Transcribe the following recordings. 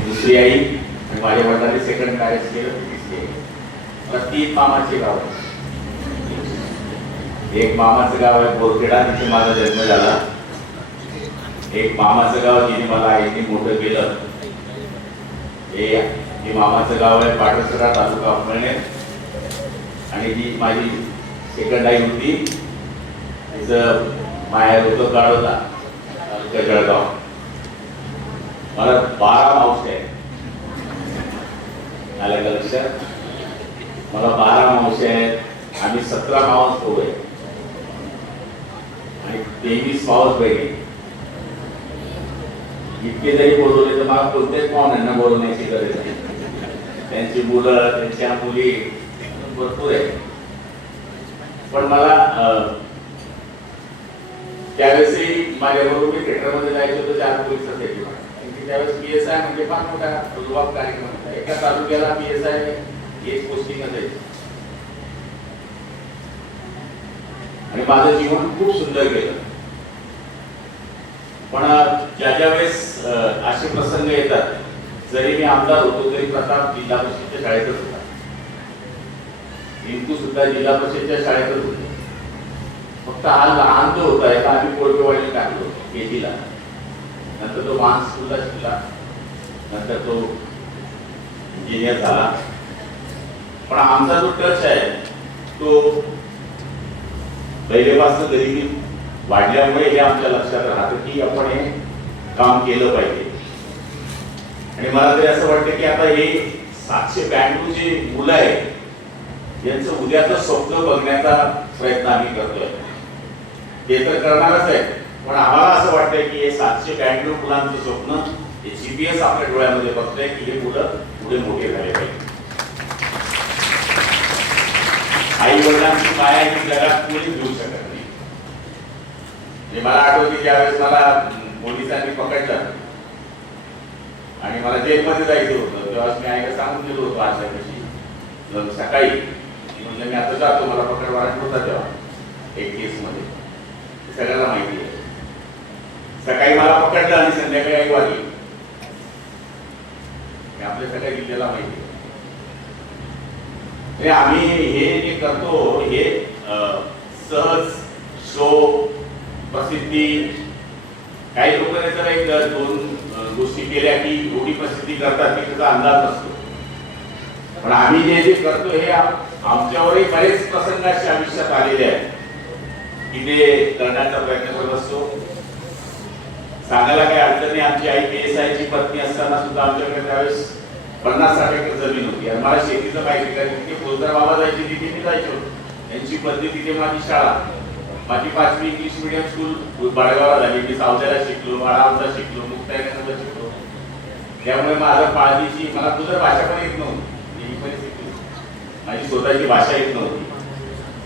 दुसरी आई आणि माझ्या वडिलांनी सेकंड मॅरेज केलं. तिसरी आई. मला 3 मामाचे गाव आहे. एक मामाचं गाव आहे बोरखेडा, तिथे माझा जन्म झाला. एक मामाचं गाव जिथे मला आईने मोठं केलं हे मामाचं गाव आहे पाटसरा, तालुका अमळनेर. आणि जी माझी सेकंड आई होती तिचं माहेर होतं गाडोदा, तालुका जळगाव. मला 12 मावशी आहेत. आलं का लक्षात? मला 12 मावशी आहेत. आम्ही 17 मावस भाऊ आहे आणि 23 मावस बहिणी. इतके जरी बोलवले तर मला कोणत्याच पाहुण्यांना बोलवण्याची गरज नाही. त्यांची मुलं त्यांच्या मुली भरपूर आहे. पण मला त्यावेळेसही माझ्याबरोबर मी थिएटरमध्ये जायचं होतं 4 पोलीस असायची. त्यावेळेस PSI म्हणजे फार मोठा रुबाब कार्यक्रम होता. एका तालुक्याला PSI एक पोस्टिंग असायची. आणि माझं जीवन खूप सुंदर गेलं. पण ज्या वेळेस असे प्रसंग येतात, जरी मी आमदार होतो तरी प्रताप जिल्हा परिषदेच्या शाळेतच होता. रिंकू सुद्धा जिल्हा परिषदेच्या शाळेतच होते. फक्त हा लहान जो होता याला आम्ही कोळपेवाडीला टाकलो KG ला. नंतर तो मान स्कूलला शिकला. नंतर तो इंजिनियर झाला. पण आमचा जो टच आहे तो पहिलेपासून गरिबी वाढल्यामुळे हे आमच्या लक्षात राहतं की आपण हे काम केलं पाहिजे. आणि मला तरी असं वाटतं की आता हे 792 जे मुलं आहेत यांचं उद्याचं स्वप्न बघण्याचा प्रयत्न आम्ही करतोय. ते तर करणारच आहे, पण आम्हाला असं वाटतंय की हे 792 मुलांचं स्वप्न हे GPS आपल्या डोळ्यामध्ये बघतंय की हे मुलं पुढे मोठे झाले पाहिजे. आई वडिलांची माया ही जगात कोणीच घेऊ शकत नाही. मला आठवते ज्यावेळेस मला पोलिसांनी पकडलं आणि मला जेलमध्ये जायचं होतं तेव्हा मी आईला सांगून गेलो होतो अशा कशी सकाळी. म्हणजे मी आता जातो, मला पकड वॉरंट होता तेव्हा एक केसमध्ये. सगळ्यांना माहिती आहे. सकाळी मला पकडलं आणि संध्याकाळी 1 वाजली. आपल्या सगळ्या जिल्ह्याला माहिती आहे. आम्ही हे जे करतो हे सहज शो प्रसिद्धी. काही लोकांनी तर 1-2 गोष्टी केल्या की एवढी प्रसिद्धी करतात की त्याचा अंदाज नसतो. पण आम्ही जे करतो हे आमच्यावरही बरेच प्रसंग असे आयुष्यात आलेले आहेत की ते करण्याचा प्रयत्न करत असतो. सांगायला काही अडचण नाही. आमची आई PSI ची पत्नी असताना सुद्धा आमच्याकडे त्यावेळेस 50-60 एकर जमीन होती आणि मला शेतीचं माहिती काय तिथे फौजदार बाबा जायची तिथे मी जायचो. त्यांची पत्नी तिथे माझी शाळा. माझी 5वी इंग्लिश मीडियम स्कूल बडगावला झाली. मी सावद्याला शिकलो, वाडावचा शिकलो, मुक्ताईनगरला शिकलो. त्यामुळे माझं पाळतीची मला तुझं भाषा पण येत नव्हती. ही पण शिकली. माझी स्वतःची भाषा येत नव्हती.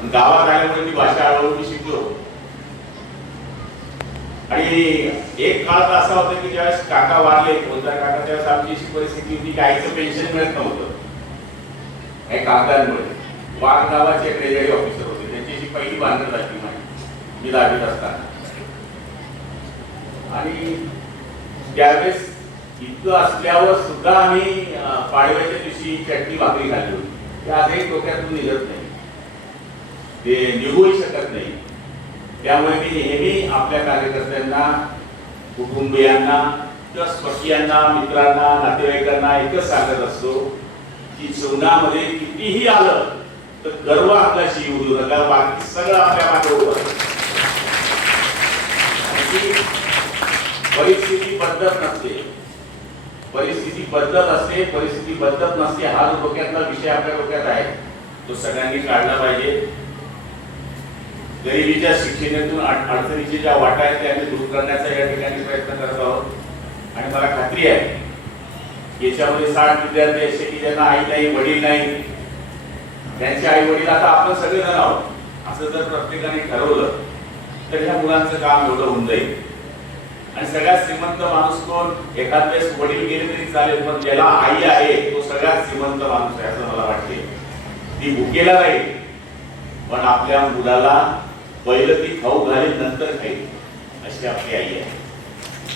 पण गावात आल्यामुळे मी भाषा हळूहळू मी शिकलो. आणि एक काळ तर असा होता की ज्यावेळेस काका वारले, फौजदार काका, त्यावेळेस आमची अशी परिस्थिती होती की आईचं पेन्शन मिळत नव्हतं. काही कागदांमुळे. वाघ गावाचे ट्रेजरी ऑफिसर होते, त्यांची पहिली भांडण झाली मी 10वीत असताना. आणि त्यावेळेस इतकं असल्यावर सुद्धा आम्ही पाडव्याच्या दिवशी चटणी भाकरी खाल्ली होती. ते आजही डोक्यातून निघत नाही, ते निघूही शकत नाही. त्यामुळे मी नेहमी आपल्या कार्यकर्त्यांना, कुटुंबियांना, स्वकीयांना, मित्रांना, नातेवाईकांना एकच सांगत असतो की जीवनामध्ये कितीही आलं तर गर्व आपल्याशी येऊ नका. बाकी सगळं आपल्या मागे उभं आहे. परिस्थिती बदलत नसते, परिस्थिती बदलत असते, परिस्थिती बदलत नसते. हा जो डोक्यातला विषय आपल्या डोक्यात आहे तो सगळ्यांनी काढला पाहिजे. गरिबीच्या शिक्षणातून अडचणीच्या ज्या वाटा आहेत त्या दूर करण्याचा या ठिकाणी प्रयत्न करत आहोत. आणि मला खात्री आहे याच्यामध्ये 60 विद्यार्थी असे की ज्यांना आई नाही, वडील नाही, त्यांचे आई वडील आता आपण सगळेजण आहोत. असं जर प्रत्येकाने ठरवलं तर ह्या मुलांचं काम एवढं होऊन जाईल. आणि सगळ्यात श्रीमंत माणूस कोण? एखाद वेळेस वडील गेले तरी चालेल, पण ज्याला आई आहे तो सगळ्यात श्रीमंत माणूस आहे असं मला वाटते. ती भुकेला राहील पण आपल्या मुलाला पहिलं ती खाऊ घालेल, नंतर खाईल, अशी आपली आई आहे.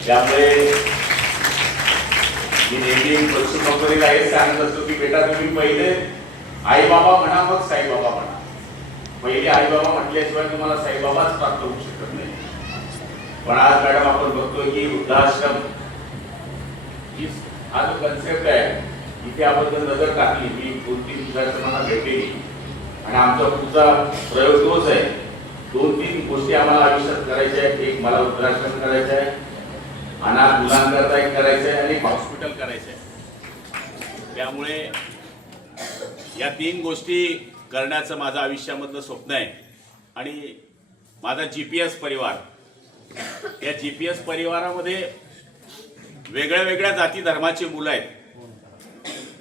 त्यामुळे मी नेहमी पशु कंपनीला हेच सांगत असतो की बेटा तुम्ही पहिले आई बाबा म्हणा मग साईबाबा म्हणा. पहिले आई बाबा म्हटल्याशिवाय तुम्हाला साईबाबाच प्राप्त होऊ शकत नाही. पण आज मॅडम आपण बघतोय की वृद्धाश्रम हा जो कन्सेप्ट आहे इथे आपण जर नजर टाकली, मी 2-3 दिवसाचं मला भेटलेली आणि आमचा पुढचा प्रयोग तोच आहे. 2-3 गोष्टी आम्हाला आयुष्यात करायच्या आहेत. एक मला वृद्धाश्रम करायचं आहे, अनाथ मुलांकरता एक करायचं आहे आणि हॉस्पिटल करायचं आहे. त्यामुळे या 3 गोष्टी करण्याचं माझं आयुष्यामधलं स्वप्न आहे. आणि माझा GPS परिवार, या GPS परिवारामध्ये वेगळ्या वेगळ्या जाती धर्माची मुलं आहेत,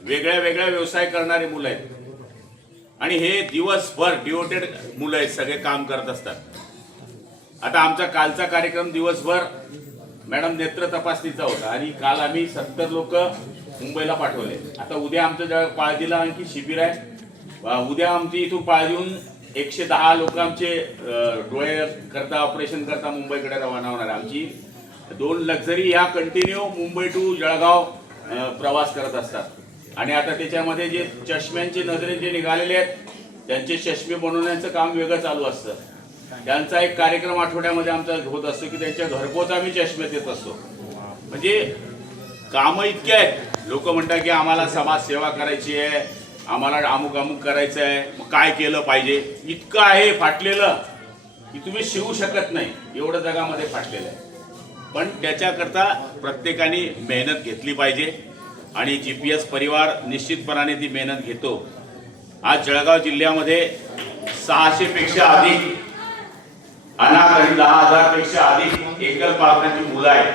वेगळ्या वेगळ्या व्यवसाय करणारी मुलं आहेत आणि हे दिवसभर डिवोटेड मुलं आहेत, सगळे काम करत असतात. आता आमचा कालचा कार्यक्रम दिवसभर मॅडम नेत्र तपासणीचा होता आणि काल आम्ही 70 लोक मुंबईला पाठवले. आता उद्या आमचं पाळजीला आणखी शिबिर आहे. उद्या आमची इथून पाळजीहून 110 लोक आमचे डोळे करता ऑपरेशन करता मुंबईकडे रवाना होणार. आमची 2 लक्झरी ह्या कंटिन्यू मुंबई टू जळगाव प्रवास करत असतात आणि आता त्याच्यामध्ये जे चष्म्यांचे नजरे जे निघालेले आहेत त्यांचे चष्मे बनवण्याचं काम वेगळं चालू असतं. त्यांचा एक कार्यक्रम आठवड्यामध्ये आमचा होत असतो की त्यांच्या घरपोच आम्ही चष्मे देत असतो. म्हणजे कामं इतके आहेत. लोक म्हणतात की आम्हाला समाजसेवा करायची आहे, आम्हाला अमुक अमुक करायचं आहे, मग काय केलं पाहिजे. इतकं आहे फाटलेलं की तुम्ही शिवू शकत नाही, एवढं जगामध्ये फाटलेलं आहे. पण त्याच्याकरता प्रत्येकाने मेहनत घेतली पाहिजे आणि GPS परिवार निश्चितपणाने ती मेहनत घेतो. आज जळगाव जिल्ह्यामध्ये 600 पेक्षा अधिक अनाथ आणि 10,000 पेक्षा अधिक एकल पालकांची मुलं आहेत.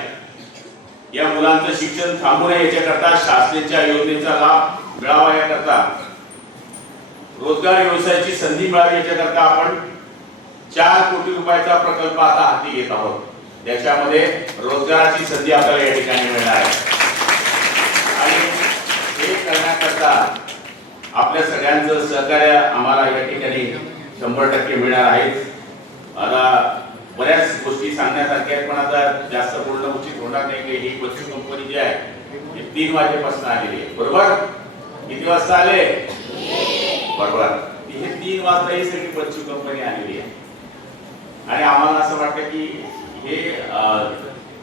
या मुलांचं शिक्षण थांबू नये याच्याकरता शासनाच्या योजनेचा लाभ मिळावा याकरता, रोजगार व्यवसायाची संधी मिळावी याच्याकरता आपण 4 कोटी रुपयाचा प्रकल्प आता हाती घेत आहोत. त्याच्यामध्ये रोजगाराची संधी आपल्याला या ठिकाणी मिळणार आहे आणि हे करण्याकरता आपल्या सगळ्यांचं सहकार्य आम्हाला या ठिकाणी 100% मिळणार आहे. आता बऱ्याच गोष्टी सांगण्यासारख्या आहेत पण आता जास्त बोलणं उचित होणार नाही की ही बच्चू कंपनी जी आहे ती 3 वाजेपासून आलेली आहे. बरोबर? किती वाजता आले? बरोबर. हे 3 वाजता ही सगळी बच्चू कंपनी आलेली आहे आणि आम्हाला असं वाटतं की हे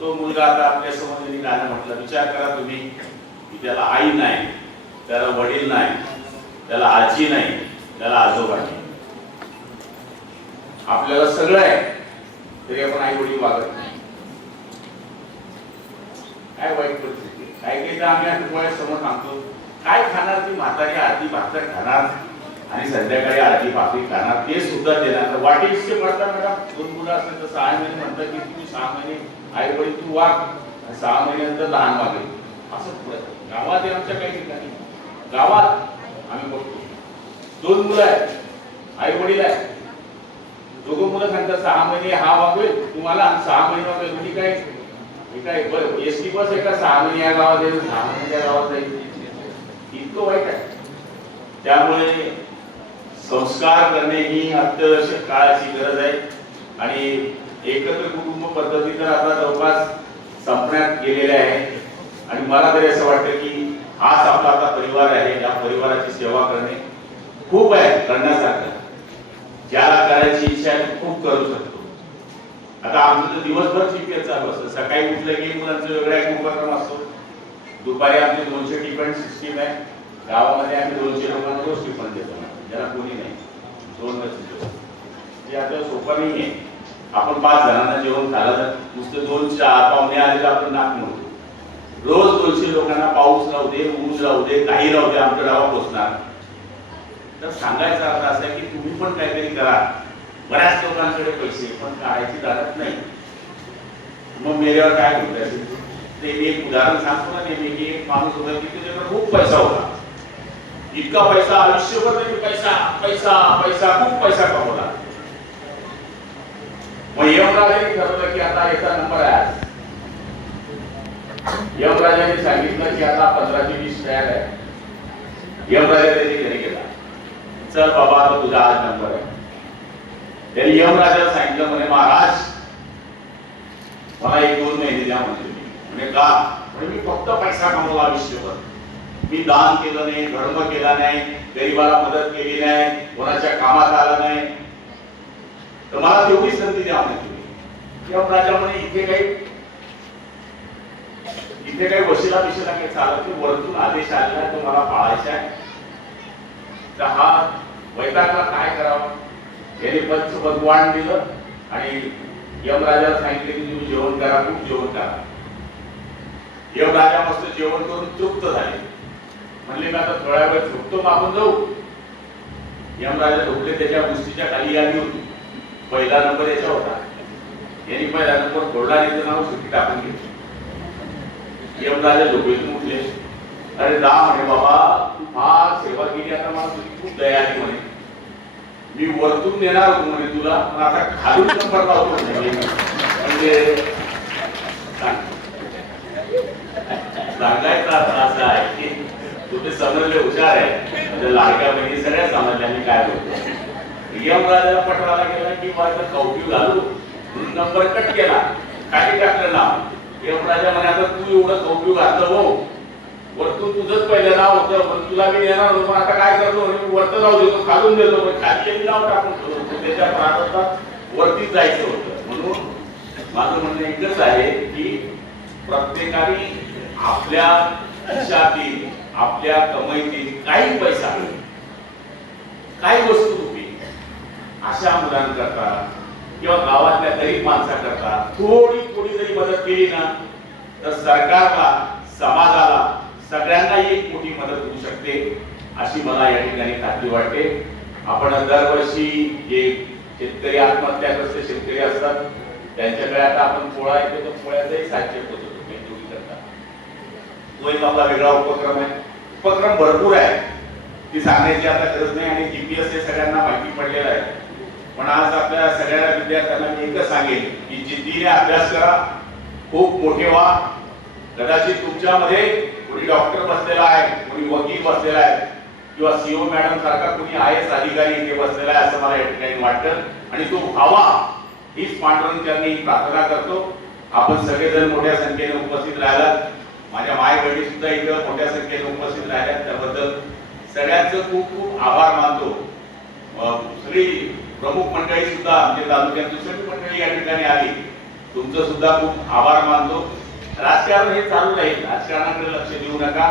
तो मुलगा आता आपल्या समोर गाणं म्हटलं. विचार करा तुम्ही की त्याला आई नाही, त्याला वडील नाही, त्याला आजी नाही, त्याला आजोबा नाही. आपल्याला सगळं आहे तरी आपण आई वडील वागत नाही. काय वाईट परिस्थिती. काही तर आम्ही आता डोळ्यासमोर सांगतो काय खाणार ती म्हातारी, आधी भाकर खाणार आणि संध्याकाळी आधी भाकरी खाणार, ते सुद्धा देणार. वाटेचे पडतात मॅडम. 2 मुलं असतील तर 6 महिने म्हणतात की तुम्ही 6 महिने आई वडील तू वाग, 6 महिन्यानंतर लहान वागेल. असं पुढे गावात आहे आमच्या काही ठिकाणी, गावात आम्ही बघतो 2 मुलं आहेत, आई वडील आहे, दोघं मुलं सांगतात 6 महिने हा वागवेल तुम्हाला, 6 महिने वागवेल. म्हणजे काय एसटी बस आहे का 6 महिने या गावात जाईल 6 महिने त्या गावात जाईल. इतकं वाईट आहे. त्यामुळे संस्कार करणे ही अत्यावश्यक काळाची गरज आहे आणि एकत्र कुटुंब पद्धती तर आता जवळपास संपण्यात गेलेल्या आहे आणि मला तरी असं वाटतं की हाच आपला आता परिवार आहे. या परिवाराची सेवा करणे खूप आहे करण्यासारखं. ज्याला करायची इच्छा आहे खूप करू शकतो. आता आमचं दिवसभर GPS चालू असतं. सकाळी उठलं की मुलांचं वेगळा एक उपक्रम असतो. दुपारी आमची 200 टिफिन सिस्टीम आहे. गावामध्ये आम्ही 200 लोकांना रोज टिफिन देतो, ज्याला कोणी नाही 2 देतो. जे आता सोपं नाही आहे. आपण 5 जणांना जेवण खायला तर नुसतं 2-4 पाहुणे आले तर आपण नाक नव्हतो. रोज 200 लोकांना पाऊस राहू दे, ऊन राहू दे, काही राहू दे, आमच्या गावात पोचणार. तर सांगायचा अर्थ असा आहे की तुम्ही पण काहीतरी करा. बऱ्याच लोकांकडे पैसे पण काढायची दारत नाही. मग मेल्यावर काय होतं ते मी एक उदाहरण सांगतो ना. नेहमी की एक माणूस होता की त्याच्याकडे खूप पैसा होता. इतका पैसा आयुष्यभर त्यांनी पैसा पैसा पैसा खूप पैसा कमवला. मग यमराजाने ठरवलं की आता याचा नंबर आहे. यमराजाने सांगितलं की आता 15ची लिस्ट तयार आहे. यमराजा त्याची घरी गेला. चल बाबा आता तुझा आज नंबर आहे. त्यांनी यमराजाला सांगितलं म्हणे महाराज मला 1-2 महिने द्या म्हणजे. म्हणे का? म्हणजे मी फक्त पैसा कमवला आयुष्यभर, मी दान केलं नाही, धर्म केला नाही, गरीबाला मदत केली नाही, कोणाच्या कामात आलं नाही, तर मला तेवढी संधी द्या म्हणे तुम्ही. किंवा राजा म्हणे इथे काही वशिला बिशिला काही चालत नाही, वरतून आदेश आलेला तो मला पाळायचा आहे. तर हा वैतागला, काय करावं. याने भगवान दिलं आणि यमराजाला सांगितले की तुम्ही जेवण करा, खूप जेवण करा. यमराजा मस्त जेवण करून तृप्त झाले. म्हणले मी आता थोड्या वेळ झोपतो, मागून जाऊ. यमराजा झोपले, त्याच्या गोष्टीच्या खाली यादी होती, पहिला नंबर याचा होता. यांनी पहिला नंबर फोडला आणि त्याचं नाव सुट्टी टाकून घेतलं. यमराजा झोपेतून उठले, अरे दा म्हणे बाबा तू फार सेवा केली, आता मला तुझी खूप दया आली म्हणे, मी वरतून देणार होतो म्हणे तुला, पण आता खालून नंबर लावतो म्हणजे सांगायचा असा आहे की तुम्ही समजले हुशार आहे, म्हणजे लाडक्या बहिणी सगळ्या समजल्या मी काय बोलतो. यमराजाला पटवायला गेला की माझं कौतुक घालू म्हणून नंबर कट केला, खाली टाकलं नाव. यमराजा म्हणे आता तू एवढं कौतुक घातलं हो, वरतून तुझंच पहिलं नाव होतं, पण तुला मी देणार होतो, पण आता काय करतो वरतं जाऊ देतो, खालून देतो, पण खाली नाव टाकून ठेवतो, त्याच्या प्रारंभात वरतीच जायचं होतं. म्हणून माझं म्हणणं एकच आहे की प्रत्येकाने आपल्या खिशातील, आपल्या कमाईतील काही पैसा, काही वस्तू तुम्ही अशा मुलांकरता किंवा गावातल्या गरीब माणसाकरता थोडी थोडी जरी मदत केली ना, तर सरकारला, समाजाला, सगळ्यांना एक मोठी मदत होऊ शकते, अशी मला या ठिकाणी खात्री वाटते. आपण दरवर्षी जे शेतकरी आत्महत्याग्रस्त शेतकरी असतात त्यांच्याकडे आता आपण पोळा येतो, तर पोळ्याचाही साहित्य होतो करता. तो एक आपला वेगळा उपक्रम आहे. उपक्रम भरपूर आहे, ती सांगण्याची आता गरज नाही, आणि जीपीएस हे सगळ्यांना माहिती पडलेलं आहे. पण आज आपल्या सगळ्या विद्यार्थ्यांना मी एकच सांगेन की जिद्दीने अभ्यास करा, खूप मोठे व्हा. कदाचित तुमच्यामध्ये कोणी डॉक्टर बसलेला आहे, कोणी वकील बसलेला आहे, किंवा सीओ मॅडम सारखा कोणी IAS अधिकारी इथे बसलेला आहे असं मला या ठिकाणी वाटतं, आणि तो व्हावा हीच पांडुरंगांनी प्रार्थना करतो. आपण सगळेजण मोठ्या संख्येने उपस्थित राहिलात, माझ्या माय बहिणी सुद्धा इथं मोठ्या संख्येने उपस्थित राहिल्यात, त्याबद्दल सगळ्यांचं खूप खूप आभार मानतो. सगळी प्रमुख मंडळी सुद्धा आमच्या तालुक्यातली सगळी मंडळी या ठिकाणी आली, तुमचं सुद्धा खूप आभार मानतो. राजकारण हे चालू राहील, राजकारणाकडे लक्ष देऊ नका,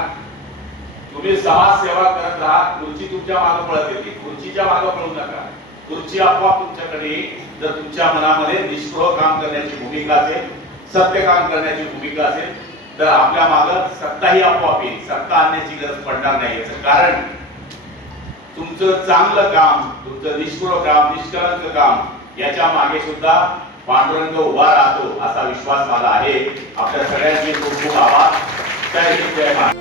तुम्ही समाजसेवा करत राहा. खुर्ची तुमच्या मागे पळत येते, खुर्चीच्या मागे पळू नका. खुर्ची आपोआप तुमच्याकडे येईल जर तुमच्या मनामध्ये निष्प्रह काम करण्याची भूमिका असेल, सत्य काम करण्याची भूमिका असेल, तर आपल्या मागे सत्ताही आपोआप येईल. सत्ता आणण्याची गरज पडणार नाही. याचं कारण तुमचं चांगलं काम, तुमचं निष्प्रह काम, निष्कलंक काम, याच्या मागे सुद्धा पांडुरंग उभा राहतो असा विश्वास मला आहे. आपल्या सगळ्यांचे खूप खूप आभार. जय हिंद, जय महाराष्ट्र.